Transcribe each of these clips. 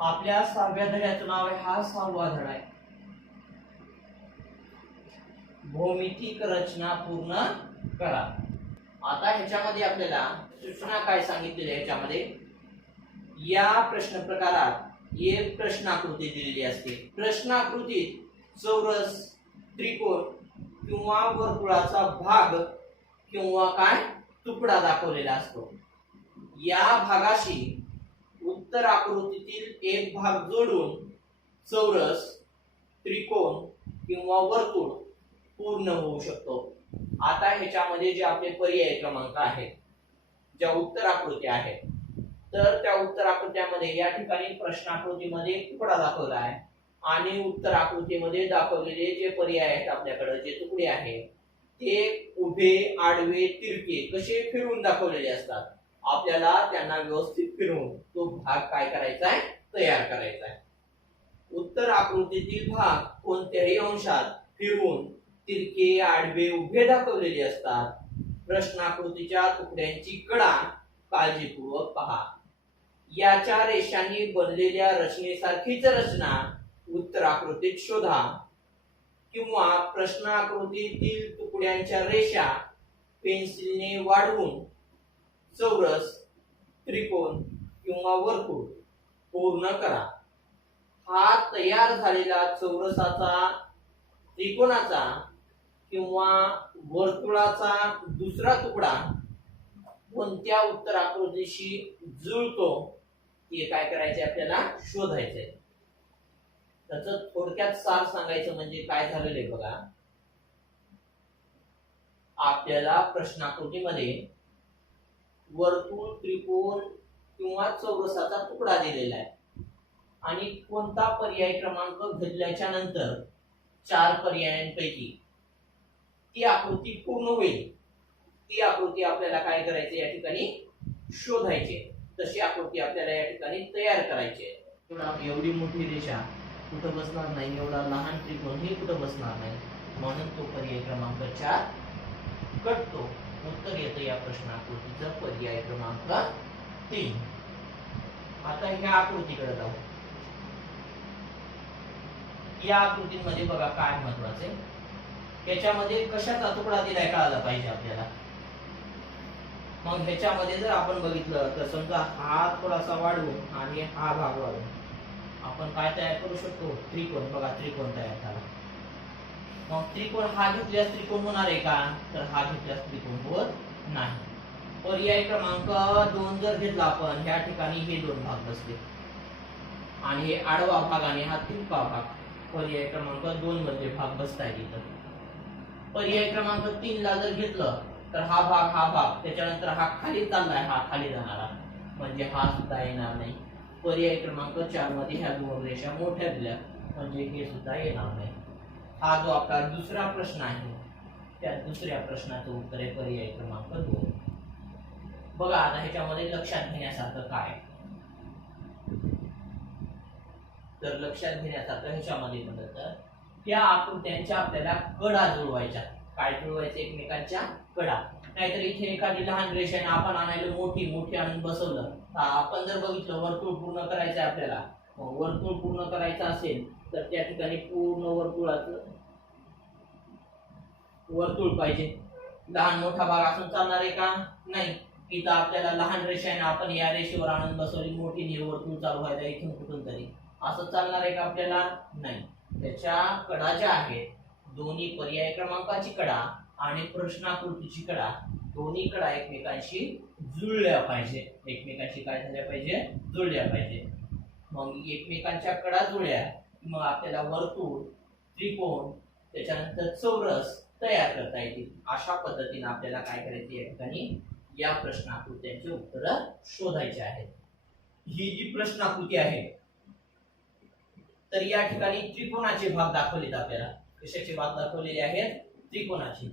आपल्या 6व्या धड्याचं नाव आहे, हा 6वा धडा आहे, भौमितिक रचना पूर्ण करा. आता ह्याच्यामध्ये आपल्याला सूचना काय सांगितलेली आहे, ह्याच्यामध्ये या प्रश्न प्रकारात एक प्रश्नाकृती दिलेली असते. प्रश्नाकृतीत चौरस, त्रिकोण किंवा वर्तुळाचा भाग किंवा काय तुकडा दाखवलेला असतो. या भागाशी उत्तर आकृतीतील एक भाग जोडून चौरस, त्रिकोण किंवा वर्तुळ पूर्ण होऊ शकतो. आता ह्याच्यामध्ये जे आपले पर्याय क्रमांक आहेत, ज्या उत्तर आकृती आहेत, तर त्या उत्तर आकृत्यामध्ये या ठिकाणी प्रश्नाकृतीमध्ये तुकडा दाखवला आहे आणि उत्तर आकृतीमध्ये दाखवलेले जे पर्याय आहेत, आपल्याकडे जे तुकडे आहेत ते उभे, आडवे, तिरके कसे फिरवून दाखवलेले असतात. आपल्याला त्यांना व्यवस्थित फिरवून तो भाग काय करायचा आहे, तयार करायचा आहे. उत्तर आकृतीतील भाग कोणत्याही अंशात फिरवून तिरके, आडवे, उभे दाखवलेले असतात. प्रश्नाकृतीच्या तुकड्यांची कडा काळजीपूर्वक पहा. याच्या रेषांनी बनलेल्या रचनेसारखीच रचना उत्तर आकृतीत शोधा किंवा प्रश्नाकृतीतील तुकड्यांच्या रेषा पेन्सिलने वाढवून चौरस, त्रिकोण किंवा वर्तुळ पूर्ण करा. हा तयार झालेला चौरसाचा, त्रिकोणाचा किंवा वर्तुळाचा दुसरा तुकडा कोणत्या उत्तर आकृतीशी जुळतो हे काय करायचे, आपल्याला शोधायचंय. त्याचं थोडक्यात सार सांगायचं म्हणजे काय झालेलं आहे बघा. आपल्याला प्रश्नाकृतीमध्ये वर्तुळ, त्रिकोण किंवा चौरसाचा तुकडा दिलेला आहे आणि कोणता पर्याय क्रमांक घेतल्याच्या नंतर 4 पर्यायांपैकी ती आकृती पूर्ण होईल, ती आकृती आपल्याला काय करायची, या ठिकाणी शोधायची. तशी आकृती आपल्याला या ठिकाणी तयार करायची. एवढी मोठी रेषा कुठं बसणार नाही, एवढा लहान त्रिकोण हे कुठं बसणार नाही, म्हणून तो पर्याय क्रमांक 4 कटतो. उत्तर येतं या प्रश्नाकृतीचं पर्याय क्रमांक 3. आता ह्या आकृतीकडे जाऊ. या आकृतीमध्ये बघा काय महत्वाचे, त्याच्यामध्ये कशाचा तुकडा दिलाय कळायला पाहिजे आपल्याला. मग ह्याच्यामध्ये जर आपण बघितलं तर समजा हा थोडासा वाढवून आणि हा भाग वाढवून आपण काय तयार करू शकतो, त्रिकोण. बघा त्रिकोण तयार झाला. मग त्रिकोण हा घेतल्यास त्रिकोण होणार आहे का, तर हा घेतल्यास त्रिकोण होत नाही. पर्याय क्रमांक 2 जर घेतला आपण, ह्या ठिकाणी हे 2 भाग बसले आणि हे आडवा भाग आणि हा तिरका भाग, पर्याय क्रमांक 2 मध्ये भाग बसताय इथं. पर्याय क्रमांक 3 ला जर घेतलं तर हा भाग त्याच्यानंतर हा खाली चाललाय, हा खाली जाणारा म्हणजे हा सुद्धा येणार नाही. पर्याय क्रमांक 4 मध्ये ह्या 2 रेषा मोठ्या दिल्या म्हणजे हे सुद्धा येणार नाही. हा जो आपला दुसरा प्रश्न आहे, त्या दुसऱ्या प्रश्नाचं उत्तर आहे पर्याय क्रमांक 2. बघा आता ह्याच्यामध्ये लक्षात घेण्यासारखं काय, तर लक्षात घेण्यासारखं ह्याच्यामध्ये म्हणलं तर त्या आकृत्यांच्या आपल्याला कडा जुळवायच्या. काय जुळवायचं, एकमेकांच्या कडा. नाहीतर इथे एखादी लहान रेषेने आपण आणायला मोठी आणून बसवलं, आपण जर बघितलं वर्तुळ पूर्ण करायचं आपल्याला, वर्तुळ पूर्ण करायचं असेल तर त्या ठिकाणी पूर्ण वर्तुळ पाहिजे. लहान मोठा भाग असून चालणार आहे का, नाही. इथं आपल्याला लहान रेषेने आपण या रेषेवर आणून बसवली, मोठी वर्तुळ चालू व्हायला इथून कुठून तरी, असं चालणार आहे का आपल्याला, नाही. त्याच्या कडा ज्या आहेत, दोन्ही पर्याय क्रमांकाची कडा आणि प्रश्नाकृतीची कडा, दोन्ही कडा एकमेकांशी जुळल्या पाहिजे. एकमेकांशी काय झाल्या पाहिजे, जुळल्या पाहिजे. मग एकमेकांच्या कडा जुळल्या मग आपल्याला वर्तुळ, त्रिकोण, त्याच्यानंतर चौरस तयार करता येतील. अशा पद्धतीने आपल्याला काय करायचे, या ठिकाणी या प्रश्नाकृत्यांची उत्तर शोधायची आहेत. ही जी प्रश्नाकृती आहे तर या ठिकाणी त्रिकोणाचे भाग दाखवलेत आपल्याला. कशाचे भाग दाखवलेले आहेत, त्रिकोणाचे.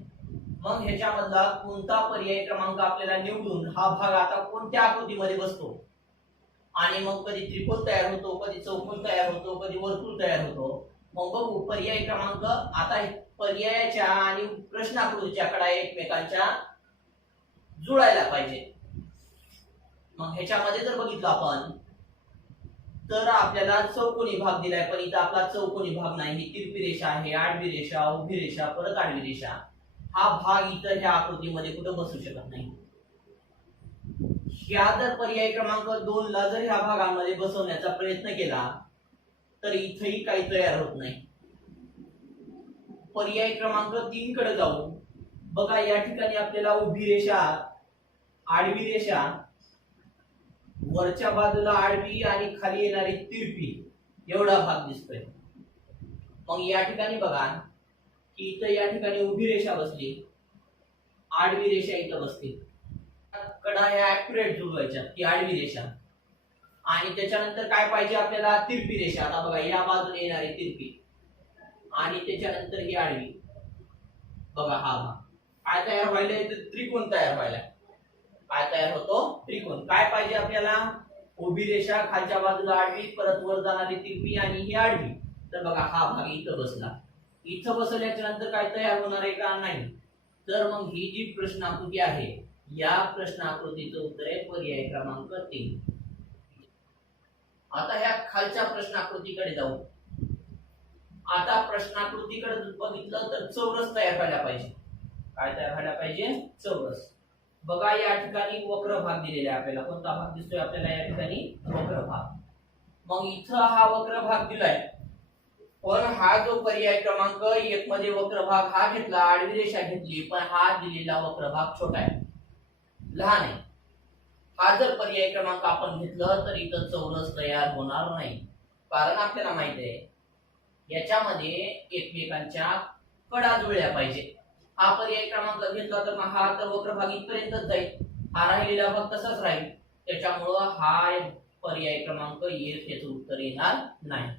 मग ह्याच्यामधला कोणता पर्याय क्रमांक आपल्याला निवडून हा भाग आता कोणत्या आकृतीमध्ये बसतो आणि मग कधी त्रिकोण तयार होतो, कधी चौकोन तयार होतो, कधी वर्तुळ तयार होतो. मग बघू पर्याय क्रमांक. आता पर्यायाच्या आणि प्रश्नाकृतीच्या कडा एकमेकांच्या जुळायला पाहिजे. मग ह्याच्यामध्ये जर बघितलं आपण तर आपल्याला चौकोनी भाग दिलाय, पण इथं आपला चौकोनी भाग नाही, ही तिरपी रेषा आहे, आडवी रेषा, उभी रेषा, परत आडवी रेषा. हा भाग इथं ह्या आकृतीमध्ये कुठं बसू शकत नाही. ह्या जर पर्याय क्रमांक 2 ला जर ह्या भागांमध्ये बसवण्याचा प्रयत्न केला तर इथेही काही तयार होत नाही. पर्याय क्रमांक 3 कडे जाऊ. बघा या ठिकाणी आपल्याला उभी रेषा, आडवी रेषा, वरच्या बाजूला आडवी आणि खाली येणारी तिरपी एवढा भाग दिसतोय. मग या ठिकाणी बघा की इथं या ठिकाणी उभी रेषा बसली, आडवी रेषा इथं बसते, कडा ह्या ऍक्युरेट जुळवायच्या, ती आडवी रेषा, आणि त्याच्यानंतर काय पाहिजे आपल्याला, तिरपी रेषा. आता बघा या बाजूने येणारी तिरपी आणि त्याच्यानंतर ही आडवी. बघा हा भाग काय तयार व्हायला, त्रिकोण तयार व्हायला. काय तयार होतो, त्रिकोण. काय पाहिजे आपल्याला, उभी रेषा, खालच्या बाजूला आडवी, परत वर जाणारी तिरपी आणि ही आडवी. तर बघा हा भाग इथं बसला. इथं बसवल्याच्या नंतर काय तयार होणार आहे का, नाही. तर मग ही जी प्रश्न आकृती आहे, या प्रश्न आकृतीचं उत्तर आहे पर्याय क्रमांक 3. आता ह्या खालच्या प्रश्न आकृतीकडे जाऊ. आता प्रश्न आकृतीकडे बघितलं तर चौरस तयार व्हायला पाहिजे. काय तयार व्हायला पाहिजे, चौरस. बघा या ठिकाणी वक्र भाग दिलेला आहे आपल्याला. कोणता भाग दिसतोय आपल्याला या ठिकाणी, वक्र भाग. मग इथं हा वक्र भाग दिलाय, पण हा जो पर्याय क्रमांक 1 मध्ये वक्र भाग हा घेतला, आडवी रेषा घेतली, पण हा दिलेला वक्र भाग छोटा आहे, लहान आहे. हा जर पर्याय क्रमांक आपण घेतलं तर इथं चौरस तयार होणार नाही. कारण आपल्याला माहित आहे याच्यामध्ये एकमेकांच्या कडा जुळल्या पाहिजे. हा पर्याय क्रमांक घेतला तर मग हा तर वक्र भाग इथपर्यंतच जाईल, हा राहिलेला भाग तसाच राहील. त्याच्यामुळं हा पर्याय क्रमांक 1 याचं उत्तर येणार नाही.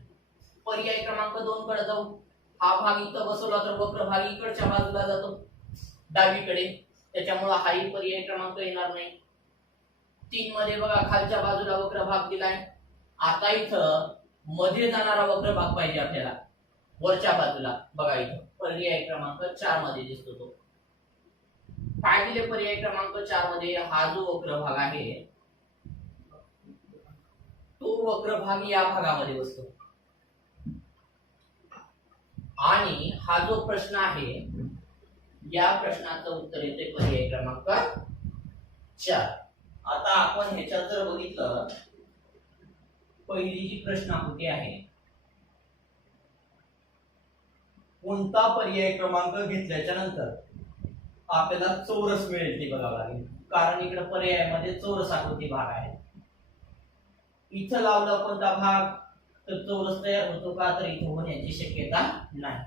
पर्याय क्रमांक 2 कडे जाऊ. हा भाग इथं बसवला तर वक्र भाग इकडच्या बाजूला जातो, डावीकडे. त्याच्यामुळे हाही पर्याय क्रमांक येणार नाही. 3 मध्ये बघा खालच्या बाजूला वक्र भाग दिलाय. आता इथं मध्ये जाणारा वक्र भाग पाहिजे आपल्याला, वरच्या बाजूला. बघा इथं पर्याय क्रमांक 4 मध्ये दिसतो तो. काय दिले पर्याय क्रमांक 4 मध्ये, हा जो वक्र भाग आहे तो वक्र भाग या भागामध्ये बसतो. आणि हा जो प्रश्न आहे या प्रश्नाचं उत्तर येते पर्याय क्रमांक 4. आता आपण ह्याच्यात जर बघितलं, पहिली जी प्रश्न आकृती आहे, कोणता पर्याय क्रमांक घेतल्याच्या नंतर आपल्याला चौरस मिळेल ते बघावं लागेल. कारण इकडे पर्यायामध्ये चौरस आकृती भाग आहे. इथं लावलं कोणता भाग तर चौरस तयार होतो का, तर इथं होण्याची शक्यता नाही.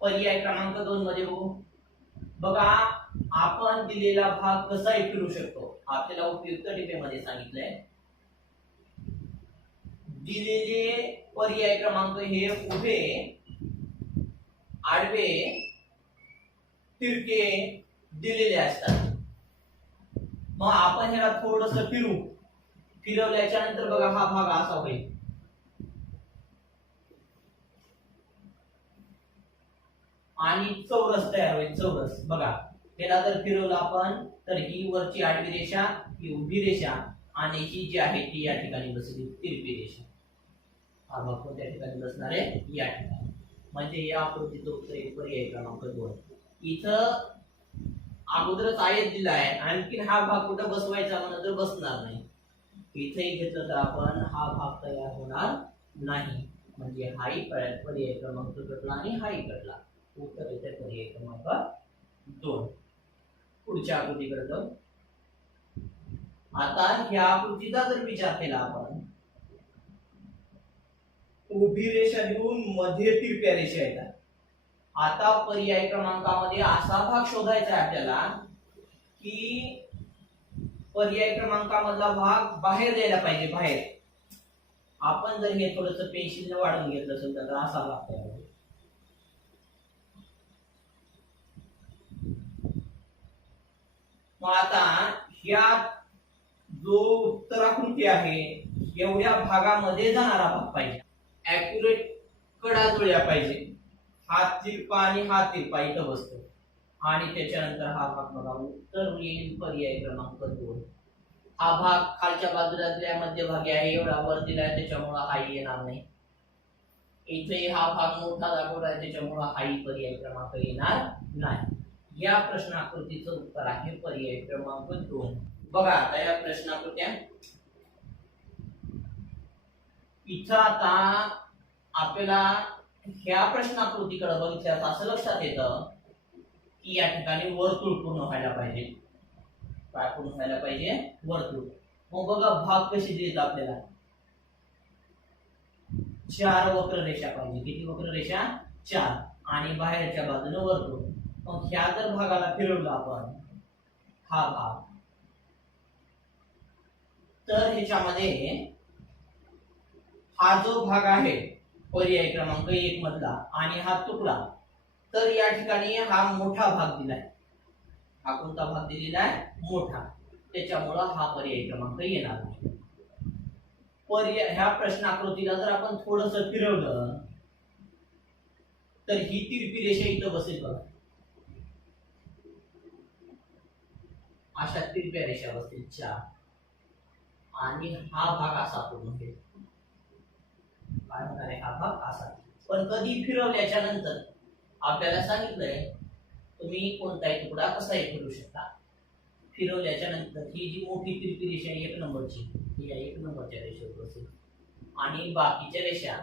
पर्याय क्रमांक 2 मध्ये बघू. बघा आपण दिलेला भाग कसाही फिरू शकतो. आपल्याला उपयुक्त टिपेमध्ये सांगितलंय दिलेले पर्याय क्रमांक हे उभे, आडवे, तिरके दिलेले असतात. मग आपण ह्याला थोडस फिरू. फिरवल्याच्या नंतर बघा हा भाग असा होईल, आणि चौरस तयार होईल. चौरस बघा त्याला जर फिरवलं आपण तर ही वरची आडवी रेषा, ही उभी रेषा, आणि ही जी आहे ती या ठिकाणी बसली तिरपी रेषा. हा भाग कोणत्या ठिकाणी बसणार आहे, या ठिकाणी. म्हणजे या आकृतीचं उत्तर आहे पर्याय क्रमांक 2. इथं अगोदरच आयत दिलाय, आणखी हा भाग कुठं बसवायचा म्हणून तर बसणार नाही. इथेही घेतलं तर आपण हा भाग तयार होणार नाही. म्हणजे हाही पर्याय क्रमांक कटला आणि हाही कटला. उत्तर येते पर्याय क्रमांक 2. पुढच्या आकृतीकडे जाऊ. आता ह्या आकृतीचा जर विचार केला आपण, उभी रेषा घेऊन मध्ये तिरप्या रेषा येतात. आता पर्याय क्रमांकामध्ये असा भाग शोधायचा आहे आपल्याला की पर्याय क्रमांकामधला भाग बाहेर द्यायला पाहिजे, बाहेर. आपण जर हे थोडस पेन्सिलने वाढवून घेतलं असेल तर असा भाग तयार होईल. मग आता ह्या जो उत्तराकृती आहे एवढ्या भागामध्ये जाणारा भाग पाहिजे, ऍक्युरेट कडा जुळल्या पाहिजे. हा तिरपा आणि हा तिरपा इथं बसतो, आणि त्याच्यानंतर हा भाग बघा. उत्तर येईल पर्याय क्रमांक 2. हा भाग खालच्या बाजूला दिलाय, मध्यभागी आहे, एवढा वर दिलाय, त्याच्यामुळे हाही येणार नाही. इथे हा भाग मोठा दाखवलाय, त्याच्यामुळे हाही पर्याय क्रमांक येणार नाही. या प्रश्नाकृतीचं उत्तर आहे पर्याय क्रमांक 2. बघा आता या प्रश्नाकृत्या इथं आता आपल्याला ह्या प्रश्नाकृतीकडे बघितल्यास असं लक्षात येतं की या ठिकाणी वर्तुळ पूर्ण व्हायला पाहिजे. काय पूर्ण व्हायला पाहिजे? वर्तुळ. मग बघा भाग कशी देत आपल्याला 4 वक्ररेषा पाहिजे. किती वक्ररेषा? 4. आणि बाहेरच्या बाजूने वर्तुळ. मग ह्या जर भागाला फिरवलं आपण, हा भाग, तर ह्याच्यामध्ये हा जो भाग आहे पर्याय क्रमांक 1 मधला आणि हा तुकडा, तर या ठिकाणी हा मोठा भाग दिलाय. हा कोणता भाग दिलेला आहे? मोठा. त्याच्यामुळं हा पर्याय क्रमांक येणार नाही. पर्याय ह्या प्रश्नाकृतीला जर आपण थोडस फिरवलं तर ही तिरपी रेषा इथं बसेल बघा. अशा तिरप्या रेषा बसतील 4 आणि हा भाग असा पूर्ण होईल. काय होणार आहे? हा भाग असा. पण कधी फिरवल्याच्या नंतर आपल्याला सांगितलंय तुम्ही कोणताही तुकडा कसाही फिरवू शकता. फिरवल्याच्या नंतर ही जी मोठी तिरपी रेषा आहे 1 नंबरची, ही या 1 नंबरच्या रेषेवर बसेल आणि बाकीच्या रेषा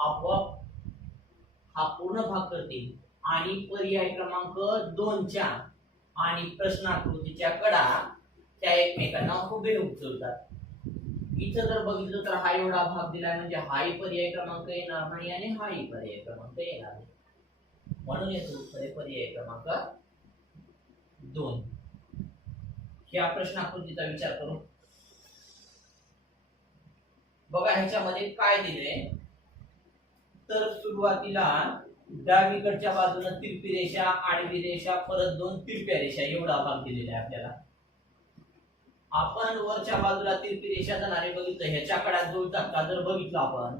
आपोआप हा पूर्ण भाग करतील आणि पर्याय क्रमांक 2च्या आणि प्रश्नाकृतीच्या कडा त्या एकमेकांना हुबेहूब जुळतात. इथं जर बघितलं तर हा एवढा भाग दिलाय, म्हणजे हाही पर्याय क्रमांक येणार नाही आणि हाही पर्याय क्रमांक येणार नाही. म्हणून याचं उत्तर आहे पर्याय क्रमांक 2. ह्या प्रश्नाकृतीचा विचार करू. बघा ह्याच्यामध्ये काय दिले, तर सुरुवातीला डावीकडच्या बाजूला तिरपी रेषा, आडवी रेषा, परत 2 तिरप्या रेषा एवढा भाग दिलेला आहे आपल्याला. आपण वरच्या बाजूला तिरपी रेषा जाणारे बघितलं, ह्याच्या कडा जुळतात का जर बघितलं आपण,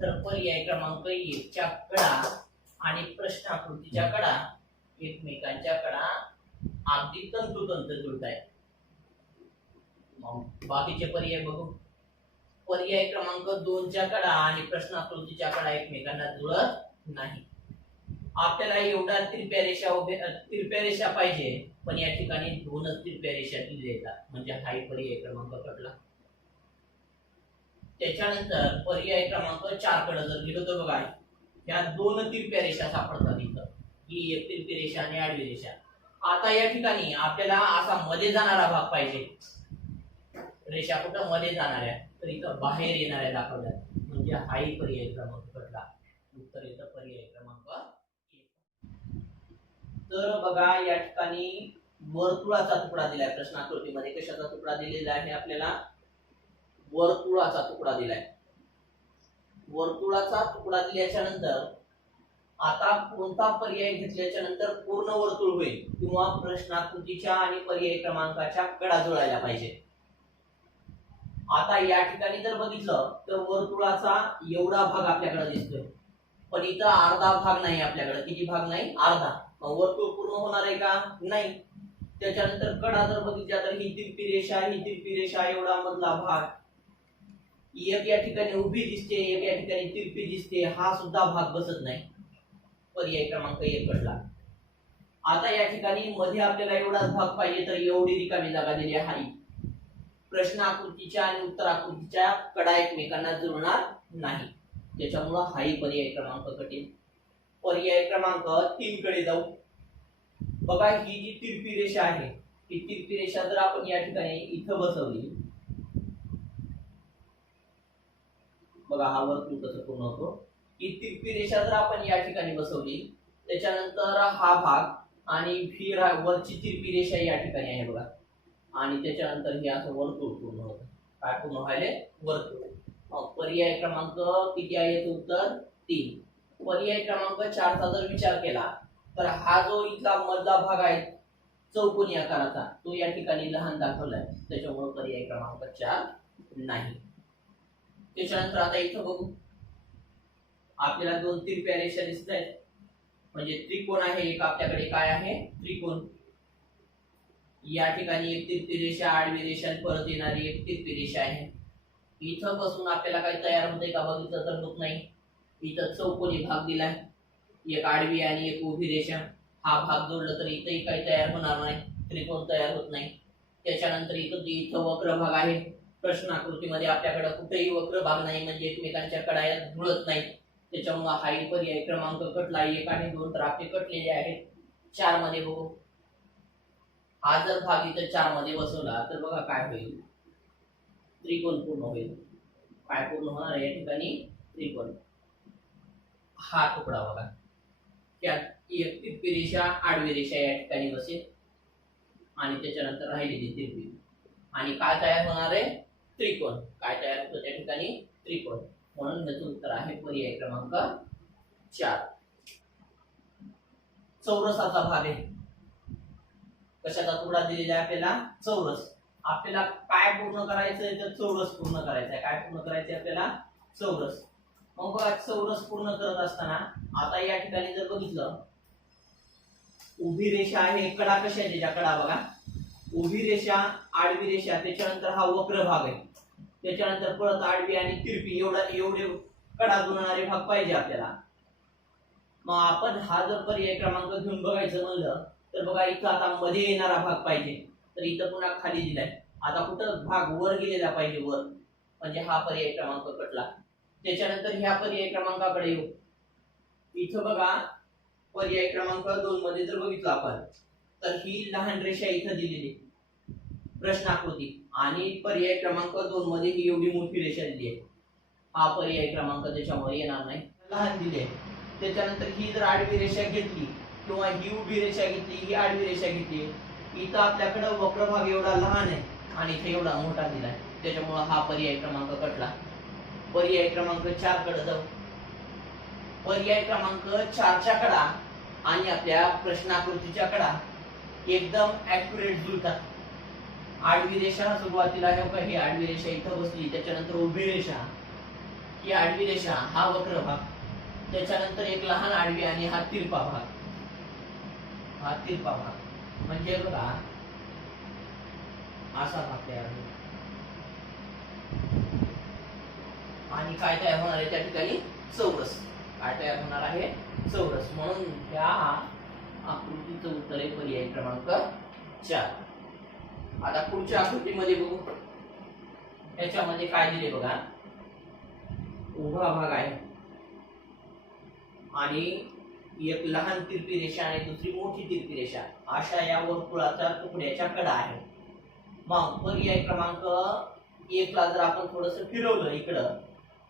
तर पर्याय क्रमांक 1च्या कडा आणि प्रश्नाकृतीच्या कडा एकमेकांच्या कडा अगदी तंतोतंत जुळतायत. मग बाकीचे पर्याय बघू. पर्याय क्रमांक 2च्या कडा आणि प्रश्नाकृतीच्या कडा एकमेकांना जुळत नाही. आपल्याला एवढा तिरप्या रेषा पाहिजे, पण या ठिकाणी 2च तिरप्या रेषा दिल्या येतात, म्हणजे हा पर्याय क्रमांक कटला. त्याच्यानंतर पर्याय क्रमांक 4 कडे जर गेलो तर बघा ह्या 2 तिरप्या रेषा सापडतात इथं. ही एक तिरपी रेषा आणि आडवी रेषा. आता या ठिकाणी आपल्याला असा मध्ये जाणारा भाग पाहिजे. रेषा कुठं मध्ये जाणाऱ्या, तर इथं बाहेर येणाऱ्या दाखवल्या, म्हणजे हाही पर्याय क्रमांक कटला. उत्तर येतं पर्याय क्रमांक 1. तर बघा या ठिकाणी वर्तुळाचा तुकडा दिलाय प्रश्नाकृतीमध्ये. कशाचा तुकडा दिलेला आहे आपल्याला? वर्तुळाचा तुकडा दिलाय. वर्तुळाचा तुकडा दिल्याच्या नंतर आता कोणता पर्याय घेतल्याच्या नंतर पूर्ण वर्तुळ होईल, किंवा प्रश्नाकृतीच्या आणि पर्याय क्रमांकाच्या कडा जुळायला पाहिजे. आता या ठिकाणी जर बघितलं तर वर्तुळाचा एवढा भाग आपल्याकडे दिसतोय, पण इथं अर्धा भाग नाही आपल्याकडे. किती भाग नाही? अर्धा. वर्तुळ पूर्ण होणार आहे का? नाही. त्याच्यानंतर कडा जर बघितल्या तर ही तिरपी रेषा, ही तिरपी रेषा, एवढा मधला भाग, एक या ठिकाणी उभी दिसते, एक या ठिकाणी तिरपी दिसते, हा सुद्धा भाग बसत नाही. पर्याय क्रमांक 1 कडला. आता या ठिकाणी मध्ये आपल्याला एवढाच भाग पाहिजे, तर एवढी रिकामी जागा दिली आहे. प्रश्नाकृतीच्या आणि उत्तराकृतीच्या कडा एकमेकांना जुळणार नाही, त्याच्यामुळे हाही पर्याय क्रमांक कठीण. पर्याय क्रमांक 3 कडे जाऊ. बघा ही जी तिरपी रेषा आहे, ही तिरपी रेषा जर आपण या ठिकाणी इथं बसवली, बघा हा वर्तुळ कसं पूर्ण होतो. ही तिरपी रेषा जर आपण या ठिकाणी बसवली, त्याच्यानंतर हा भाग आणि वरची तिरपी रेषा या ठिकाणी आहे बघा, आणि त्याच्यानंतर हे असं वर्तुळ पूर्ण होतं. काय पूर्ण व्हायले? वर्तुळ. मग पर्याय क्रमांक किती आहे? उत्तर 3. पर्याय क्रमांक 4 चा जर विचार केला तर हा जो इथला मधला भाग आहे चौकोनी आकाराचा, तो या ठिकाणी लहान दाखवलाय, त्याच्यामुळे पर्याय क्रमांक 4 नाही. त्याच्यानंतर आता इथं बघू, आपल्याला 2 तिरप्या रेषा दिसत आहेत, म्हणजे त्रिकोण आहे एक आपल्याकडे. काय आहे? त्रिकोण. या ठिकाणी एक तिरपी रेषा, आडवी रेषा आणि परत येणारी एक तिरपी रेषा आहे. इथं बसून आपल्याला काही तयार होते का बघितलं तर होत नाही. इथं चौकोनी भाग दिलाय, एक आडवी आणि एक उभी रेषा. हा भाग जोडला तर इथंही काही तयार होणार नाही, त्रिकोण तयार होत नाही. त्याच्यानंतर इथं वक्र भाग आहे. प्रश्नाकृतीमध्ये आपल्याकडे कुठेही वक्र भाग नाही, म्हणजे एकमेकांच्या कडा जुळत नाही. त्याच्यामुळे हाही पर्याय क्रमांक कटला. 1 आणि 2 तर आपले कटलेले आहेत. 4 मध्ये बघू, हा जर भाग इथं 4 मध्ये बसवला तर बघा काय होईल, त्रिकोण पूर्ण होईल. काय पूर्ण होणार या ठिकाणी, त्रिकोण. हा तुकडा बघा, त्यात एक तिरपी रेषा, आडवी रेषा या ठिकाणी बसेल आणि त्याच्यानंतर राहिलेली तिरपी, आणि काय तयार होणार आहे, त्रिकोण. काय तयार होतं त्या ठिकाणी, त्रिकोण. म्हणून याचं उत्तर आहे पर्याय क्रमांक 4. चौरसाचा भाग आहे. कशाचा तुकडा दिलेला आहे आपल्याला, चौरस. आपल्याला काय पूर्ण करायचंय तर चौरस पूर्ण करायचंय. काय पूर्ण करायचंय आपल्याला, चौरस. मग बघा चौरस पूर्ण करत असताना आता या ठिकाणी जर बघितलं, उभी रेषा आहे, कडा कशा आहेत त्याच्या कडा बघा, उभी रेषा, आडवी रेषा, त्याच्यानंतर हा वक्र भाग आहे, त्याच्यानंतर परत आडवी आणि तिरपी, एवढे कडा जुळणारे भाग पाहिजे आपल्याला. मग आपण हा जर पर्याय क्रमांक घेऊन बघायचं म्हणलं तर बघा इथं आता मध्ये येणारा भाग पाहिजे, तर इथं पुन्हा खाली दिलाय. आता कुठं भाग वर गेलेला पाहिजे, वर, म्हणजे हा पर्याय क्रमांक कटला. त्याच्यानंतर ह्या पर्याय क्रमांकाकडे येऊ. इथं बघा पर्याय क्रमांक 2 मध्ये जर बघितलं आपण तर ही लहान रेषा इथं दिलेली प्रश्नाकृती, आणि पर्याय क्रमांक 2 मध्ये ही एवढी मोठी रेषा दिली आहे. हा पर्याय क्रमांक त्याच्यामुळे येणार नाही, लहान दिले. त्याच्यानंतर ही जर आडवी रेषा घेतली किंवा ही उभी रेषा घेतली, ही आडवी रेषा घेतली, इथं आपल्याकडे वक्र भाग एवढा लहान आहे आणि इथे एवढा मोठा दिलाय, त्याच्यामुळे हा पर्याय क्रमांक कटला. पर्याय क्रमांक 4 कडे जाऊ. पर्याय क्रमांक 4 च्या कडा आणि आपल्या प्रश्नाकृतीच्या कडा एकदम ऍक्युरेट जुळतात. आडवी रेषा सुरुवातीला आहे का, ही आडवी रेषा इथं बसली, त्याच्यानंतर उभी रेषा, ही आडवी रेषा, हा वक्र भाग, त्याच्यानंतर एक लहान आडवी आणि हा तिरपा भाग, हा तिरपा भाग, म्हणजे बघा असा भाग तयार होतो. आणि काय तयार होणार आहे त्या ठिकाणी, चौरस. काय तयार होणार आहे, चौरस. म्हणून ह्या आकृतीचं उत्तर आहे पर्याय क्रमांक 4. आता पुढच्या आकृतीमध्ये बघू. याच्यामध्ये काय दिले बघा, उभा भाग आहे आणि एक लहान तिरपी रेषा आणि दुसरी मोठी तिरपी रेषा, अशा या वर्तुळाच्या तुकड्याच्या कडा आहे. मग पर्याय क्रमांक 1 ला जर आपण थोडंसं फिरवलं इकडं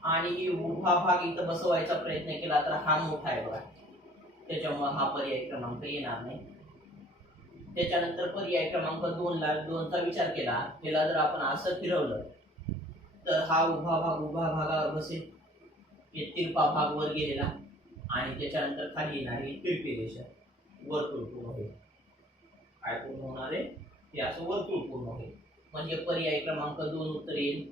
आणि ही उभा भाग इथं बसवायचा प्रयत्न केला तर हा मोठा आहे बघा, त्याच्यामुळे हा पर्याय क्रमांक येणार नाही. त्याच्यानंतर पर्याय क्रमांक 2 चा विचार केला, त्याला जर आपण असं फिरवलं तर हा उभा भागावर बसेल, एक तिरपा भाग वर गेलेला आणि त्याच्यानंतर खाली येणारी तिरपी रेषा, वर्तुळ पूर्ण होईल. काय पूर्ण होणार आहे, ते असं वर्तुळ पूर्ण होईल. म्हणजे पर्याय क्रमांक 2 उत्तर येईल.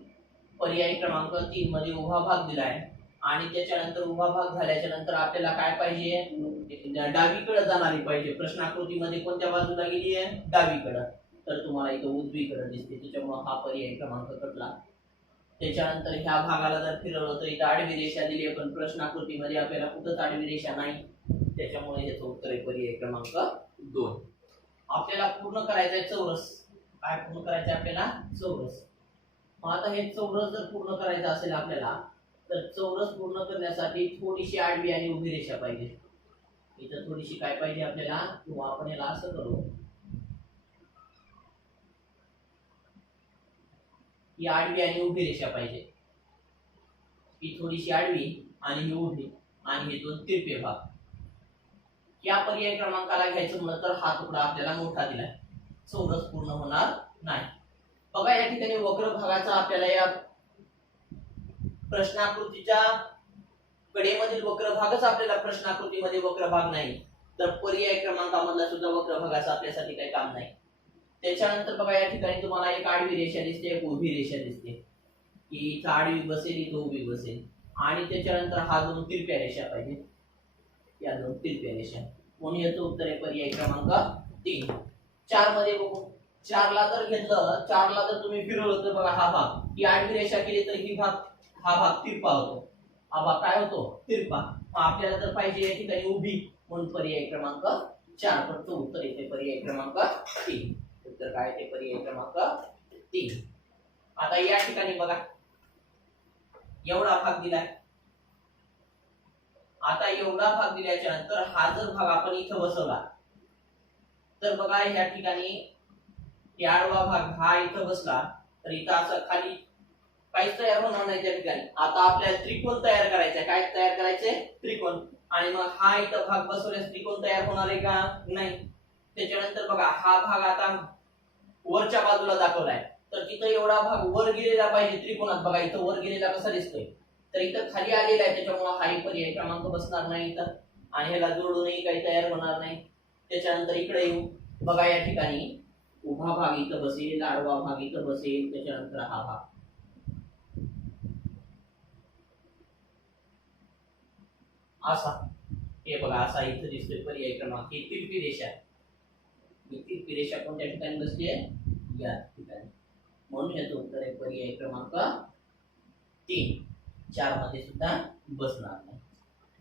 पर्याय क्रमांक 3 मध्ये उभा भाग दिलाय आणि त्याच्यानंतर उभा भाग झाल्याच्या नंतर आपल्याला काय पाहिजे, डावीकडे जाणारी पाहिजे. प्रश्नाकृतीमध्ये कोणत्या बाजूला गेली आहे, डावीकडे, तर तुम्हाला इथं उजवीकडे दिसते, त्याच्यामुळे हा पर्याय क्रमांक कटला. त्याच्यानंतर ह्या भागाला जर फिरवलं तर इथं आडवी रेषा दिली आहे, पण प्रश्नाकृतीमध्ये आपल्याला कुठंच आडवी रेषा नाही, त्याच्यामुळे याचं उत्तर आहे पर्याय क्रमांक 2. आपल्याला पूर्ण करायचं आहे चौरस. काय पूर्ण करायचं आपल्याला, चौरस. मग आता हे चौरस जर पूर्ण करायचं असेल आपल्याला तर चौरस पूर्ण करण्यासाठी थोडीशी आडवी आणि उभी रेषा पाहिजे. इथं थोडीशी काय पाहिजे आपल्याला, किंवा आपण याला असं करू, ही आडवी आणि उभी रेषा पाहिजे. ही थोडीशी आडवी आणि ही उभी आणि हे 2 तिरपे भाग. या पर्याय क्रमांकाला घ्यायचं म्हणलं तर हा तुकडा आपल्याला मोठा दिलाय, चौरस पूर्ण होणार नाही. बघा या ठिकाणी वक्र भागाचा आपल्याला या प्रश्नाकृतीच्या कडेमधील वक्र भागच आपल्याला प्रश्नाकृतीमध्ये वक्र भाग नाही, तर पर्याय क्रमांकामधला सुद्धा वक्र भागाचा आपल्यासाठी काही काम नाही. त्याच्यानंतर बघा या ठिकाणी तुम्हाला एक आडवी रेषा दिसते, एक उभी रेषा दिसते, की इथं आडवी बसेल, इथं उभी बसेल, आणि त्याच्यानंतर हा 2 तिरप्या रेषा पाहिजे, या 2 तिरप्या रेषा. म्हणून याचं उत्तर आहे पर्याय क्रमांक 3. 4 मध्ये बघू. 4ला जर घेतलं, 4ला जर तुम्ही फिरवलं तर बघा हा भाग, ही आडवी रेषा केली तर हा भाग तिरपा होतो. हा भाग काय होतो? तिरपा. आपल्याला जर पाहिजे या ठिकाणी उभी, म्हणून पर्याय क्रमांक 4. पण उत्तर येते पर्याय क्रमांक 3. उत्तर काय येते? पर्याय क्रमांक 3. आता या ठिकाणी बघा एवढा भाग दिलाय. आता एवढा भाग दिल्याच्या नंतर हा जर भाग आपण इथं बसवला तर बघा या ठिकाणी आडवा भाग हा इथं बसला तर इथं असं खाली काहीच तयार होणार नाही त्या ठिकाणी. आता आपल्याला त्रिकोण तयार करायचा. काय तयार करायचंय? त्रिकोण. आणि मग हा इथं भाग बसवल्यास त्रिकोण तयार होणार आहे का? नाही. त्याच्यानंतर बघा हा भाग आता वरच्या बाजूला दाखवलाय तर तिथं एवढा भाग वर गेलेला पाहिजे त्रिकोणात. बघा इथं वर गेलेला कसा दिसतोय, तर इथं खाली आलेला आहे, त्याच्यामुळे हा पर्याय क्रमांक बसणार नाही इथं. आणि ह्याला जोडूनही काही तयार होणार नाही. त्याच्यानंतर इकडे येऊ, बघा या ठिकाणी उभा भाग इथं बसेल, आडवा भाग इथं बसेल, त्याच्यानंतर हा भाग असा, हे बघा असा इथं दिसतोय पर्याय क्रमांक. ही तिरपी रेषा, ही तिरपी रेषा कोणत्या ठिकाणी बसली आहे? या ठिकाणी. म्हणून याचं उत्तर आहे पर्याय क्रमांक 3. 4 मध्ये सुद्धा बसणार नाही.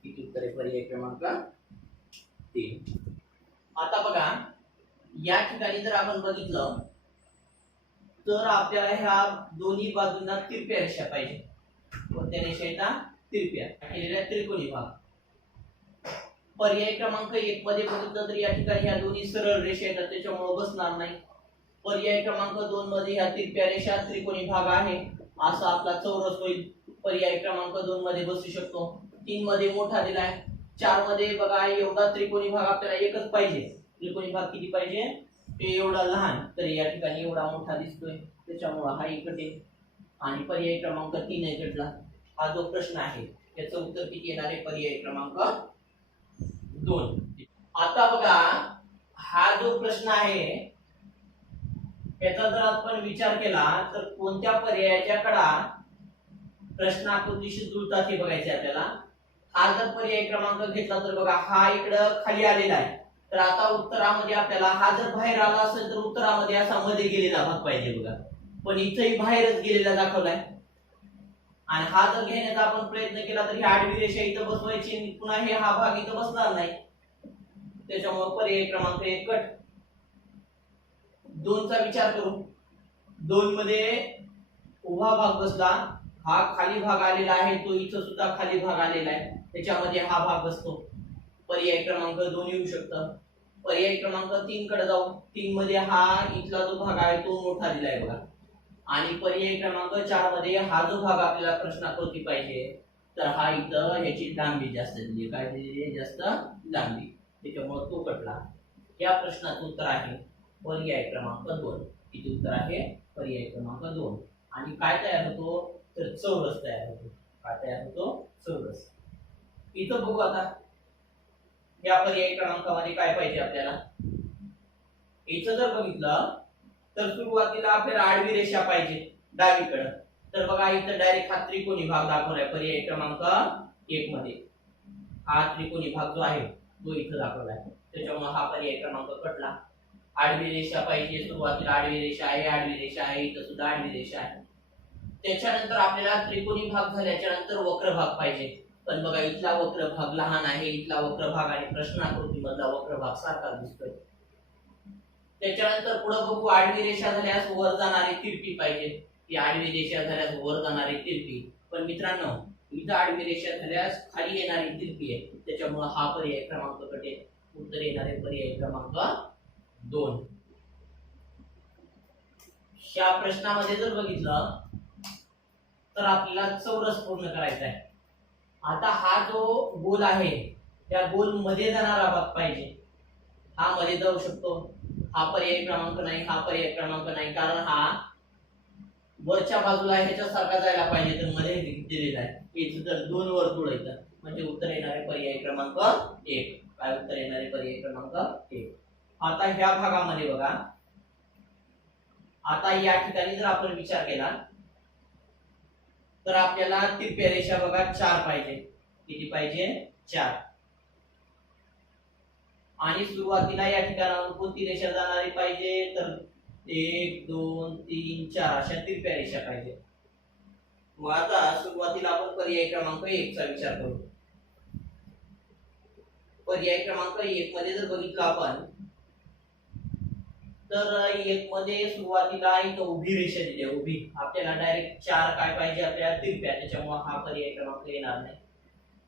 किती उत्तर आहे? पर्याय क्रमांक 3. आता बघा या ठिकाणी जर आपण बघितलं तर आपल्याला ह्या दोन्ही बाजूंना तिरप्या रेषा पाहिजे. कोणत्या रेषा येतात? तिरप्या केलेल्या त्रिकोणी भाग. पर्याय क्रमांक 1 मध्ये बघितलं तर या ठिकाणी ह्या दोन्ही सरळ रेषा येतात, त्याच्यामुळे बसणार नाही. पर्याय क्रमांक 2 मध्ये ह्या तिरप्या रेषा त्रिकोणी भाग आहे, असा आपला चौरस होईल. पर्याय क्रमांक 2 मध्ये बसू शकतो. 3 मध्ये मोठा दिलाय. 4 मध्ये बघा एवढा त्रिकोणी भाग आपल्याला एकच पाहिजे. त्रिकोणी भाग किती पाहिजे? ते एवढा लहान, तर या ठिकाणी एवढा मोठा दिसतोय, त्याच्यामुळे हा इकडे. आणि पर्याय क्रमांक 3 इकडला. हा जो प्रश्न आहे त्याचं उत्तर किती येणार आहे? पर्याय क्रमांक 2. आता बघा हा जो प्रश्न आहे याचा जर आपण विचार केला तर कोणत्या पर्यायाच्या कडा प्रश्नाकृतीशी जुळतात हे बघायचे आपल्याला. हा जर पर्याय क्रमांक घेतला तर बघा हा इकडं खाली आलेला आहे, तर आता उत्तरामध्ये आपल्याला हा जर बाहेर आला असेल तर उत्तरामध्ये असा मध्ये गेलेला भाग पाहिजे बघा. पण इथेही बाहेरच गेलेला दाखवलाय. आणि हा जर घेण्याचा आपण प्रयत्न केला तर ही आडवी रेषा इथं बसवायची, पुन्हा हे हा भाग इथं बसणार नाही, त्याच्यामुळे पर्याय क्रमांक 1 कट. 2 चा विचार करू. 2 मध्ये उभा भाग बसला, हा खाली भाग आलेला आहे, तो इथं सुद्धा खाली भाग आलेला आहे, त्याच्यामध्ये हा भाग बसतो. पर्याय क्रमांक 2 येऊ शकतं. पर्याय क्रमांक 3 कडे जाऊ. 3 मध्ये हा इथला जो भाग आहे तो मोठा दिलाय बघा. आणि पर्याय क्रमांक 4 मध्ये हा जो भाग आपल्याला प्रश्नाकृती पाहिजे तर हा इथं ह्याची लांबी जास्त दिली. काय दिली? जास्त लांबी, त्याच्यामुळे तो कटला. या प्रश्नाचं उत्तर आहे पर्याय क्रमांक 2. किती उत्तर आहे? पर्याय क्रमांक 2. आणि काय तयार होतो? तर चौरस तयार होतो. काय तयार होतो? चौरस. इथं बघू आता या पर्याय क्रमांकामध्ये काय पाहिजे आपल्याला. इथं जर बघितलं तर सुरुवातीला आपल्याला आडवी रेषा पाहिजे डावीकडे. तर बघा इथं डायरेक्ट हा त्रिकोणी भाग दाखवलाय पर्याय क्रमांक 1 मध्ये. हा त्रिकोणी भाग जो आहे तो इथं दाखवलाय, त्याच्यामुळे हा पर्याय क्रमांक कटला. आडवी रेषा पाहिजे, सुरुवातीला आडवी रेषा आहे, आडवी रेषा आहे, इथं सुद्धा आडवी रेषा आहे. त्याच्यानंतर आपल्याला त्रिकोणी भाग झाल्याच्या नंतर वक्र भाग पाहिजे. पण बघा इथला वक्र भाग लहान आहे, इथला वक्र भाग आणि प्रश्नाकृती मधला वक्र भाग सारखा दिसतोय. त्याच्यानंतर पुढे बघू आडवी रेषा झाल्यास वर जाणारी तिरपी पाहिजे. ती आडवी रेषा झाल्यास वर जाणारी तिरपी. पण मित्रांनो इथं आडवी रेषा झाल्यास खाली येणारी तिरपी आहे, त्याच्यामुळे हा पर्याय क्रमांक कटेल. उत्तर येणारे पर्याय क्रमांक 2. या प्रश्नामध्ये जर बघितलं तर आपल्याला चौरस पूर्ण करायचा आहे. आता हा जो गोल आहे त्या गोल मध्ये जाणारा भाग पाहिजे. हा मध्ये जाऊ शकतो. हा पर्याय क्रमांक नाही, हा पर्याय क्रमांक नाही, कारण हा वरच्या बाजूला ह्याच्यासारखा जायला पाहिजे, तर मध्ये दिलेला आहे. इथं तर 2 वर्तुळ आहेत, म्हणजे उत्तर येणारे पर्याय क्रमांक 1. काय उत्तर येणारे? पर्याय क्रमांक 1. आता ह्या भागामध्ये बघा, आता या ठिकाणी जर आपण विचार केला तर आपल्याला तिरप्या रेषा बघा 4 पाहिजे. किती पाहिजे? 4. आणि सुरुवातीला या ठिकाणाहून कोणती रेषा जाणारी पाहिजे? तर 1 2 3 4 अशा तिरप्या रेषा पाहिजे. मग आता सुरुवातीला आपण पर्याय क्रमांक 1 चा विचार करू. पर्याय क्रमांक 1 मध्ये जर बघितलं आपण तर 1 मध्ये सुरुवातीला एक उभी रेषा दिली आहे. उभी आपल्याला डायरेक्ट 4 काय पाहिजे आपल्याला तिरप्या, त्याच्यामुळे हा पर्याय क्रमांक येणार नाही.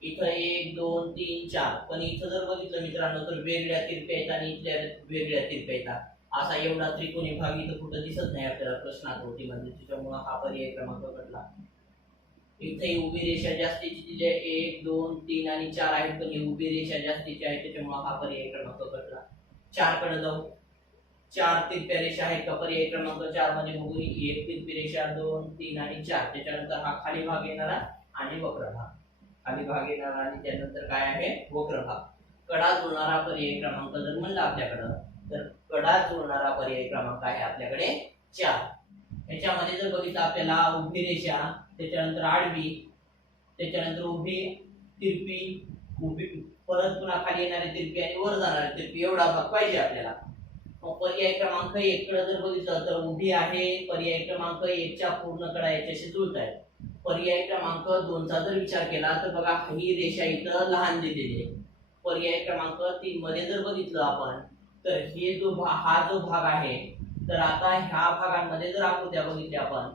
इथं 1 2 3 4, पण इथं जर बघितलं मित्रांनो तर वेगळ्या तिरप्या आहेत आणि इथल्या वेगळ्या तिरप्या आहेत. असा एवढा त्रिकोणी भाग इथं कुठं दिसत नाही आपल्याला प्रश्नाकृतीमध्ये, त्याच्यामुळे हा पर्याय क्रमांक कटला. इथे उभी रेषा जास्तीची दिली आहे 1 2 3 आणि 4 आहेत, पण ही उभी रेषा जास्तीची आहे, त्याच्यामुळे हा पर्याय क्रमांक कटला. 4 कडे जाऊ. 4 तिरप्या रेषा आहेत का पर्याय क्रमांक 4 मध्ये बघू. 1 तिरपी रेषा 2 3 आणि 4, त्याच्यानंतर हा खाली भाग येणारा आणि वक्र भाग. खाली भाग येणारा आणि त्यानंतर काय आहे वक्र भाग. कडा जुळणारा पर्याय क्रमांक जर म्हणला आपल्याकडं तर कडा जुळणारा पर्याय क्रमांक आहे आपल्याकडे 4. याच्यामध्ये जर बघितलं आपल्याला उभी रेषा, त्याच्यानंतर आडवी, त्याच्यानंतर उभी, तिरपी, उभी, परत पुन्हा खाली येणारी तिरपी आणि वर जाणारी तिरपी, एवढा भाग पाहिजे आपल्याला. मग पर्याय क्रमांक 1 कडे जर बघितलं तर उभी आहे. पर्याय क्रमांक 1 च्या पूर्ण कडा याच्याशी जुळत आहेत. पर्याय क्रमांक 2 चा जर विचार केला तर बघा ही रेषा इथं लहान दिलेली आहे. पर्याय क्रमांक 3 मध्ये जर बघितलं आपण तर हे हा जो भाग आहे, तर आता ह्या भागांमध्ये जर आकृत्या बघितल्या आपण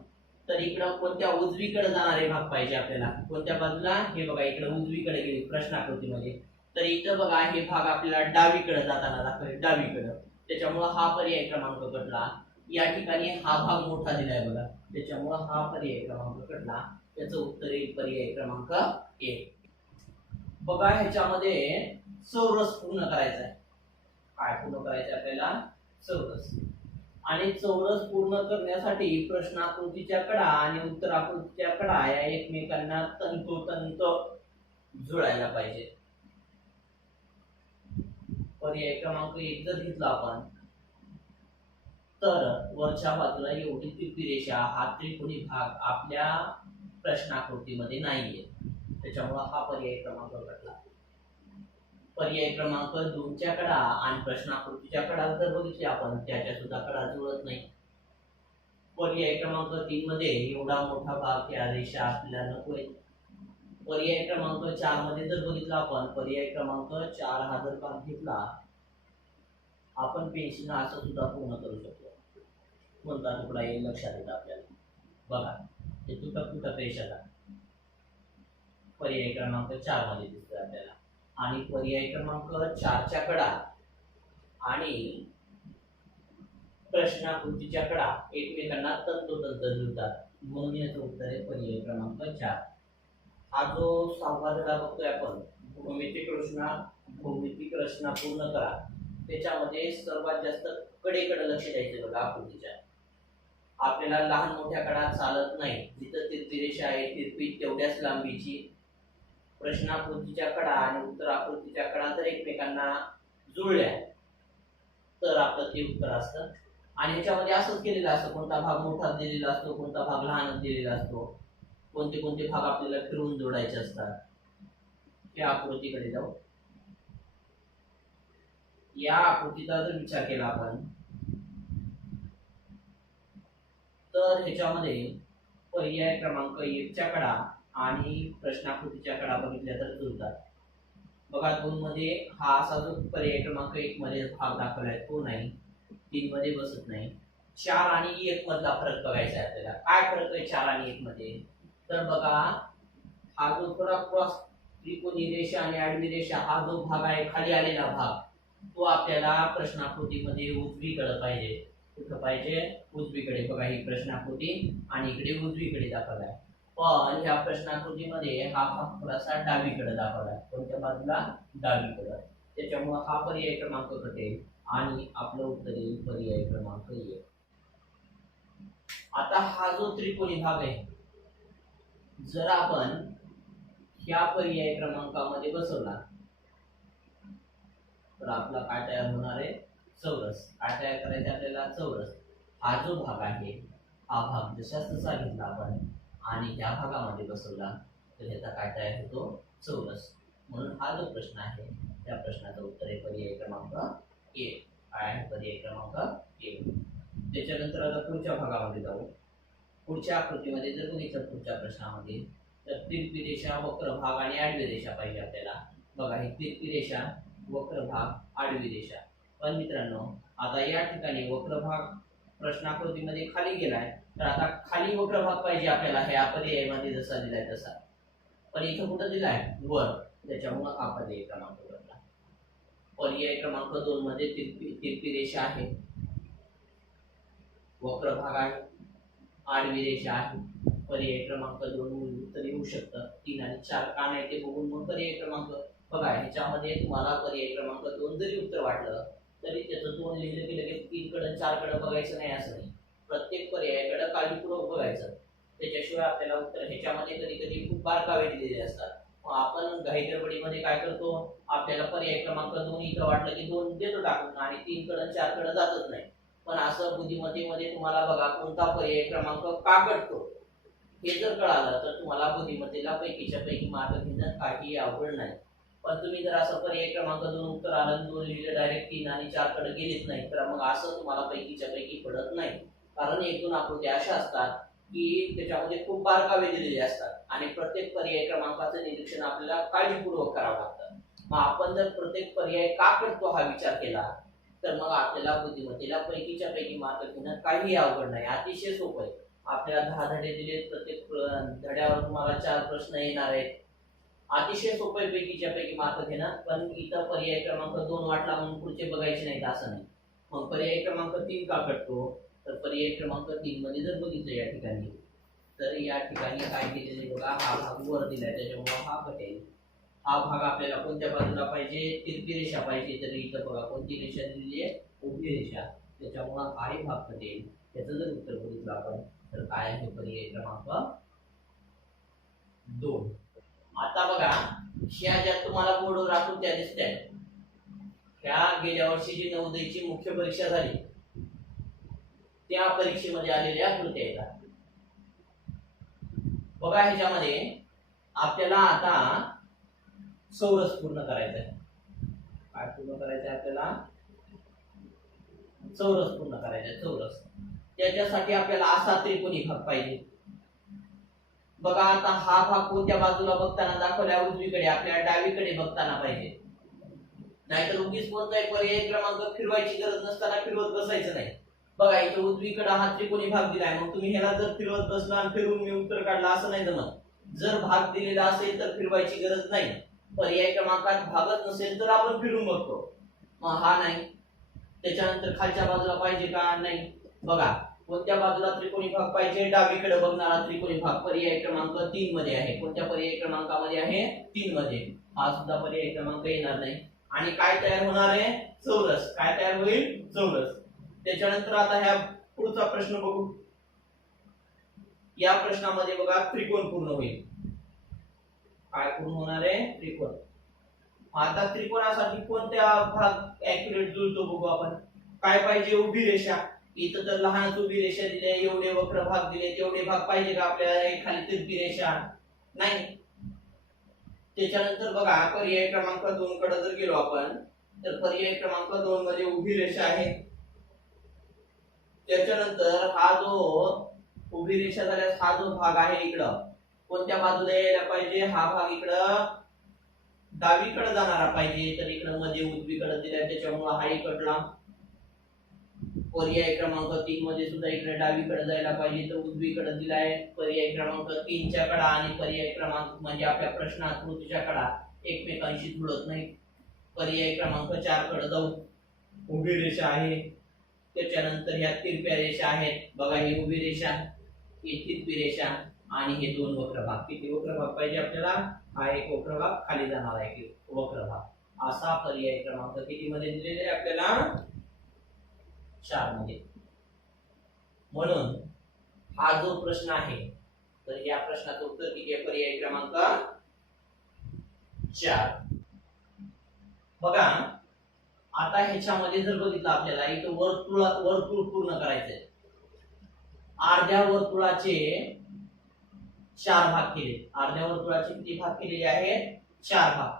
तर इकडं कोणत्या उजवीकडे जाणारे भाग पाहिजे आपल्याला. कोणत्या बाजूला, हे बघा इकडे उजवीकडे गेली प्रश्नाकृतीमध्ये, तर इथं बघा हे भाग आपल्याला डावीकडे जाताना दाखवेल, डावीकडे, त्याच्यामुळे हा पर्याय क्रमांक कटला. या ठिकाणी हा भाग मोठा दिलाय बघा, त्याच्यामुळे हा पर्याय क्रमांक कटला. याचं उत्तर येईल पर्याय क्रमांक 1. बघा ह्याच्यामध्ये चौरस पूर्ण करायचा आहे. काय पूर्ण करायचं आपल्याला? चौरस. आणि चौरस पूर्ण करण्यासाठी प्रश्नाकृतीच्या कडा आणि उत्तराकृतीच्या कडा या एकमेकांना तंतोतंत जुळायला पाहिजे. पर्याय क्रमांक 1 जर घेतला आपण तर वरच्या बाजूला एवढी तिरपी रेषा, हा त्रिकोणी भाग आपल्या प्रश्नाकृतीमध्ये नाहीये, त्याच्यामुळे हा पर्याय क्रमांक कटला. पर्याय क्रमांक 2 च्या कडा आणि प्रश्नाकृतीच्या कडा जर बघितली आपण त्याच्या सुद्धा कडा जुळत नाही. पर्याय क्रमांक 3 मध्ये एवढा मोठा भाग या रेषा आपल्याला नकोय. पर्याय क्रमांक 4 मध्ये जर बघितलं आपण, पर्याय क्रमांक 4 हा जर भाग घेतला आपण पेन्सिल असं सुद्धा पूर्ण करू शकतो. कोणता तुकडा येईल लक्षात येतं आपल्याला. बघा हे तुटक रेषाला पर्याय क्रमांक 4 मध्ये दिसतोय आपल्याला. आणि पर्याय क्रमांक 4 च्या कडा आणि प्रश्नाकृतीच्या कडा एकमेकांना तंतोतंत जुळतात, म्हणून याचं उत्तर आहे पर्याय क्रमांक 4. हा जो 6वा धडा बघतोय आपण, भौमितिक रचना पूर्ण करा, त्याच्यामध्ये सर्वात जास्त कडेकडे लक्ष द्यायचं बघा आकृतीच्या. आपल्याला लहान मोठ्या कडा चालत नाही. जिथं तिरपी रेषा आहे तिरपी तेवढ्याच लांबीची. प्रश्नाकृतीच्या कडा आणि उत्तराकृतीच्या कडा जर एकमेकांना जुळल्या तर आपलं ते उत्तर असतं. आणि ह्याच्यामध्ये असंच केलेलं असतं, कोणता भाग मोठा दिलेला असतो, कोणता भाग लहान दिलेला असतो, कोणते कोणते भाग आपल्याला फिरवून जोडायचे असतात. या आकृतीकडे जाऊ. या आकृतीचा जर विचार केला आपण तर ह्याच्यामध्ये पर्याय क्रमांक 1 च्या कडा आणि प्रश्नाकृतीच्या कडा बघितल्या तर जुळतात. बघा 2 मध्ये हा असा जो पर्याय क्रमांक 1 मध्ये भाग दाखवलाय तो नाही, 3 मध्ये बसत नाही. 4 आणि 1 मधला फरक बघायचा आहे आपल्याला. काय फरक आहे 4 आणि 1 मध्ये? तर बघा हा जो थोडा क्रॉस त्रिकोणी रेषा आणि आडवी रेषा हा जो भाग आहे खाली आलेला भाग, तो आपल्याला प्रश्नाकृतीमध्ये उजवीकडे पाहिजे. कुठं पाहिजे? उजवीकडे. बघा ही प्रश्नाकृती आणि इकडे उजवीकडे दाखवलाय, पण ह्या प्रश्नाकृतीमध्ये हा भाग थोडासा डावीकडे दाखवलाय. कोणत्या बाजूला? डावीकडे. त्याच्यामुळे हा पर्याय क्रमांक कटेल आणि आपलं उत्तर येईल पर्याय क्रमांक 1. आता हा जो त्रिकोणी भाग आहे जर आपण ह्या पर्याय क्रमांकामध्ये बसवला तर आपला काय तयार होणार आहे? चौरस. काय तयार करायचं आपल्याला? चौरस. हा जो भाग आहे हा भाग जशाच तसा घेतला आपण आणि ह्या भागामध्ये बसवला तर ह्याचा काय तयार होतो? चौरस. म्हणून हा जो प्रश्न आहे त्या प्रश्नाचं उत्तर आहे पर्याय क्रमांक 1. काय आहे पर्याय क्रमांक 1. त्याच्यानंतर आता पुढच्या भागामध्ये जाऊ. पुढच्या आकृतीमध्ये जर बघितलं पुढच्या प्रश्नामध्ये तर तिरपी रेषा, वक्र भाग आणि आडवी रेषा पाहिजे आपल्याला. बघा ही तिरपी रेषा, वक्र भाग, आडवी रेषा. पण मित्रांनो आता या ठिकाणी वक्र भाग प्रश्नाकृतीमध्ये खाली गेलाय, तर आता खाली वक्र भाग पाहिजे आपल्याला ह्या पर्यायामध्ये जसा दिलाय तसा. पण इथं कुठं दिलाय वर, त्याच्यामुळे हा पर्याय क्रमांक बदला. पर्याय क्रमांक 2 मध्ये तिरपी रेषा आहे, वक्र भाग आहे, आडवी रेषा आहे. पर्याय क्रमांक 2 तर येऊ शकतं. 3 आणि 4 का नाही ते बघून मग पर्याय क्रमांक बघा. ह्याच्यामध्ये तुम्हाला पर्याय क्रमांक 2 जरी उत्तर वाटलं तरी त्याचं 2 लिहिलं की लगेच 3 कडे 4 कडे बघायचं नाही असं नाही. प्रत्येक पर्यायाकडे काळजीपूर्वक बघायचं, त्याच्याशिवाय आपल्याला उत्तर. ह्याच्यामध्ये कधी कधी खूप बारकावे दिलेले असतात. आपण घाईगडबडीमध्ये काय करतो, आपल्याला पर्याय क्रमांक 2 इथं वाटलं की 2 देतो टाकून आणि 3 कडे 4 कडे जातच नाही. पण असं बुद्धिमत्तेमध्ये तुम्हाला बघा कोणता पर्याय क्रमांक का कटतो हे जर कळालं तर तुम्हाला बुद्धिमत्तेला पैकीच्या पैकी मार्क घेण्यात काही अवघड नाही. पण तुम्ही जर असं पर्याय क्रमांक 2 उत्तर आलं, 2 लिहिलं, डायरेक्ट 3 आणि 4 कडे गेलीच नाही, तर मग असं तुम्हाला पैकीच्या पैकी पडत नाही. कारण 1-2 आकृत्या अशा असतात की त्याच्यामध्ये खूप बारकावे दिलेले असतात आणि प्रत्येक पर्याय क्रमांकाचं निरीक्षण आपल्याला काळजीपूर्वक करावं लागतं. मग आपण जर प्रत्येक पर्याय का करतो हा विचार केला तर मग आपल्याला बुद्धिमत्तेला पैकीच्या पैकी मार्क घेण्यात काही अवघड नाही, अतिशय सोपं आहे. आपल्याला 10 धडे दिले, प्रत्येक धड्यावर तुम्हाला 4 प्रश्न येणार आहेत. अतिशय सोपं पैकीच्या पैकी मार्क घेणार. पण इथं पर्याय क्रमांक 2 वाटला म्हणून पुढचे बघायचे नाहीत असं नाही. मग पर्याय क्रमांक 3 का कटतो, तर पर्याय क्रमांक 3 मध्ये जर बघितलं या ठिकाणी तर या ठिकाणी काय दिलेले बघा, हा भाग वर दिलाय त्याच्यामुळे हा कटेल. हा भाग आपल्याला कोणत्या बाजूला पाहिजे, तिरपी रेषा पाहिजे, तर इथं बघा कोणती रेषा दिलेली आहे, उभी रेषा, त्याच्यामुळे हाही भाग कटेल. त्याचं जर उत्तर बघितलं आपण तर काय आहे पर्याय क्रमांक 2. आता बघा ह्या ज्या तुम्हाला बोर्डवर आकृत्या दिसतात, ह्या गेल्या वर्षी जी नवोदयची मुख्य परीक्षा झाली त्या परीक्षेमध्ये आलेल्या आकृत्या आहेत. बघा ह्याच्यामध्ये आपल्याला आता चौरस पूर्ण करायचा आहे. काय पूर्ण करायचं आहे आपल्याला, चौरस पूर्ण करायचा आहे. चौरस त्याच्यासाठी आपल्याला असा त्रिकोणी भाग पाहिजे. बघा आता हा भाग कोणत्या बाजूला बघताना दाखवल्या, उजवीकडे, आपल्याला डावीकडे बघताना पाहिजे. नाहीतर उगीच कोणताही पर्याय क्रमांक फिरवायची गरज नसताना फिरवत बसायचं नाही. बघा इथं उजवीकडे हा त्रिकोणी भाग दिलाय, मग तुम्ही ह्याला जर फिरवत बसला आणि फिरून मी उत्तर काढला असं नाही जमत. जर भाग दिलेला असेल तर फिरवायची गरज नाही. पर्याय क्रमांकात भागच नसेल तर आपण फिरून बघतो, मग हा नाही. त्याच्यानंतर खालच्या बाजूला पाहिजे का, नाही. बघा कोणत्या बाजूला त्रिकोणी भाग पाहिजे, डावीकडे बघणारा त्रिकोणी भाग पर्याय क्रमांक 3 मध्ये आहे. कोणत्या पर्याय क्रमांकामध्ये आहे, 3 मध्ये. हा सुद्धा पर्याय क्रमांक येणार नाही. आणि काय तयार होणार आहे, चौरस. काय तयार होईल, चौरस. त्याच्यानंतर आता ह्या पुढचा प्रश्न बघू. या प्रश्नामध्ये बघा त्रिकोण पूर्ण होईल. काय पूर्ण होणार आहे, त्रिकोण. आता त्रिकोणासाठी कोणत्या भाग ऍक्युरेट जुळतो बघू आपण. काय पाहिजे, उभी रेषा. इथं तर लहानच उभी रेषा दिली, एवढे वक्र भाग दिले, तेवढे भाग पाहिजे का आपल्याला, खाली तिरपी रेषा नाही. त्याच्यानंतर बघा पर्याय क्रमांक 2 कडे जर गेलो आपण तर पर्याय क्रमांक 2 मध्ये उभी रेषा आहे. त्याच्यानंतर हा जो उभी रेषा झाल्यास हा जो भाग आहे इकडं कोणत्या बाजूला यायला पाहिजे, हा भाग इकडं डावीकडे जाणारा पाहिजे. तर इकडं मध्ये उजवीकडे दिलाय त्याच्यामुळे हाही कटला. पर्याय क्रमांक 3 मध्ये सुद्धा इकडे डावीकडे जायला पाहिजे, तर उजवीकडे दिलाय. पर्याय क्रमांक 3 च्या कडा आणि पर्याय क्रमांक म्हणजे आपल्या प्रश्नाकृतीच्या कडा एकमेकांशी जुळत नाही. पर्याय क्रमांक 4 कडे जाऊ. उभी रेषा आहे, त्याच्यानंतर ह्या तिरप्या रेषा आहेत. बघा ही उभी रेषा, ही तिरपी रेषा आणि हे 2 वक्र भाग. किती वक्र भाग पाहिजे आपल्याला, हा एक वक्र भाग खाली जाणार आहे वक्र भाग. असा पर्याय क्रमांक किती मध्ये दिलेला आहे आपल्याला, 4 मध्ये. म्हणून हा जो प्रश्न आहे तर या प्रश्नाचं उत्तर किती आहे, पर्याय क्रमांक 4. बघा आता ह्याच्यामध्ये जर बघितलं आपल्याला इथं वर्तुळ पूर्ण करायचंय. अर्ध्या वर्तुळाचे 4 भाग केले. अर्ध्या वर्तुळाचे किती भाग केलेले आहेत, 4 भाग.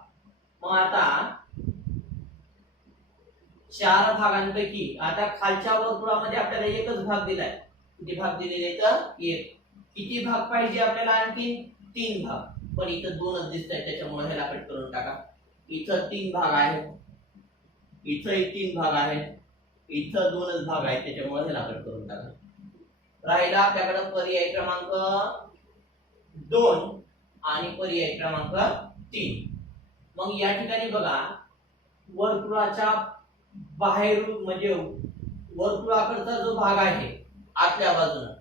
मग आता चार भागांपैकी आता खालच्या वर्तुळामध्ये आपल्याला एकच भाग दिलाय. किती भाग दिलेले तर एक. किती भाग पाहिजे आपल्याला? आणखी 3 भाग. पण इथं 2च दिसत आहेत, त्याच्यामुळे ह्याला कट करून टाका. इथं 3 भाग आहेत, इथंही 3 भाग आहेत, इथं 2च भाग आहेत, त्याच्यामुळे ह्याला कट करून टाका. राहिला आपल्याकडे पर्याय क्रमांक 2 आणि पर्याय क्रमांक 3. मग या ठिकाणी बघा, वर्तुळाच्या बाहेरून म्हणजे वर्तुळाकडचा जो भाग आहे आतल्या बाजूने,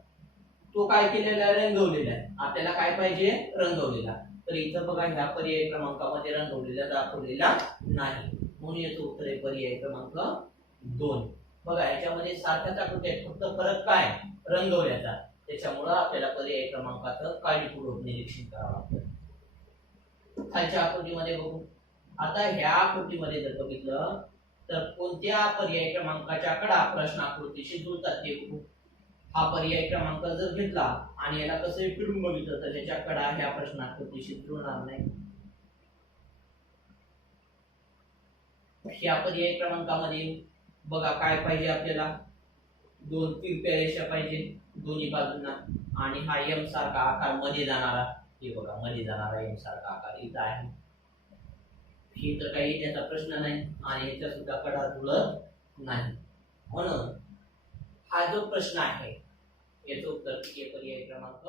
तो काय केलेला आहे? रंगवलेला आहे. आपल्याला काय पाहिजे? रंगवलेला. तर इथं बघा, ह्या पर्याय क्रमांकामध्ये रंगवलेला दाखवलेला नाही, म्हणून याचं उत्तर आहे पर्याय क्रमांक 2. बघा, याच्यामध्ये सारखाच आकृती आहे, फक्त फरक काय? रंगवल्याचा. त्याच्यामुळे आपल्याला पर्याय क्रमांकाचं काळजीपूर्वक निरीक्षण करावं लागतं. खालच्या आकृतीमध्ये बघू. आता ह्या आकृतीमध्ये जर बघितलं तर कोणत्या पर्याय क्रमांकाच्या कडा प्रश्न आकृतीशी जुळतात ते बघू. हा पर्याय क्रमांक जर घेतला आणि याला कसं फिरून बघितलं तर त्याच्या कडा ह्या प्रश्न आकृतीशी जुळणार नाही. ह्या पर्याय क्रमांकामध्ये बघा काय पाहिजे आपल्याला? 2 तिरप्या रेषा पाहिजे दोन्ही बाजूंना, आणि हा एम सारखा आकार मध्ये जाणारा. हे बघा, मध्ये जाणारा एम सारखा आकार इथं आहे. ही तर काही त्याचा प्रश्न नाही, आणि याच्या सुद्धा कडा जुळत नाही. म्हणून हा जो प्रश्न आहे याचं उत्तर पर्याय क्रमांक